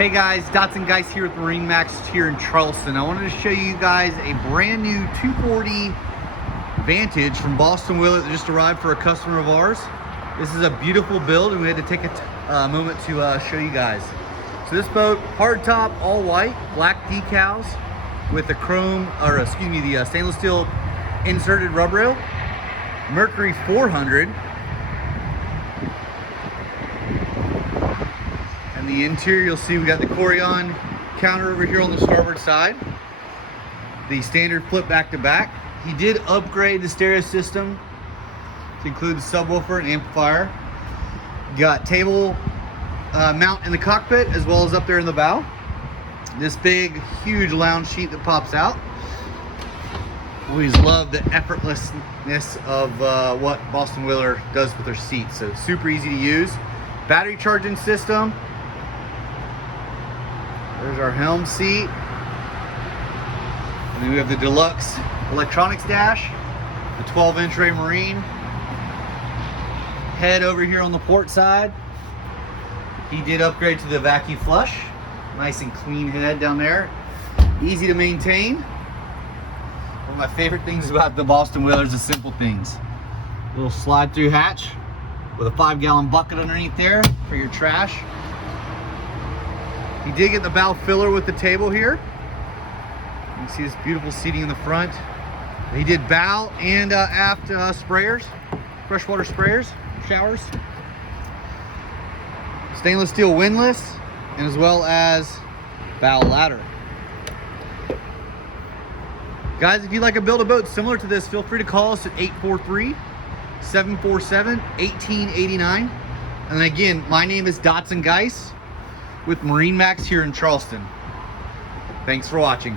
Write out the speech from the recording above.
Hey guys, Dotson Geis here with MarineMax here in Charleston. I wanted to show you guys a brand new 240 Vantage from Boston Whaler that just arrived for a customer of ours. This is a beautiful build and we had to take a moment to show you guys. So this boat, hard top, all white, black decals with the the stainless steel inserted rub rail, Mercury 400. And the interior, you'll see we got the Corian counter over here on the starboard side. The standard flip back to back. He did upgrade the stereo system to include the subwoofer and amplifier. Got table mount in the cockpit as well as up there in the bow. This big, huge lounge sheet that pops out. Always love the effortlessness of what Boston Whaler does with their seats. So it's super easy to use. Battery charging system. There's our helm seat. And then we have the deluxe electronics dash, the 12-inch Marine. Head over here on the port side. He did upgrade to the vacuum flush. Nice and clean head down there. Easy to maintain. One of my favorite things about the Boston Whaler is the simple things. Little slide through hatch with a 5-gallon bucket underneath there for your trash. He did get the bow filler with the table here. You can see this beautiful seating in the front. He did bow and aft sprayers, freshwater sprayers, showers. Stainless steel windlass, and as well as bow ladder. Guys, if you'd like to build a boat similar to this, feel free to call us at 843-747-1889. And again, my name is Dotson Geis with MarineMax here in Charleston. Thanks for watching.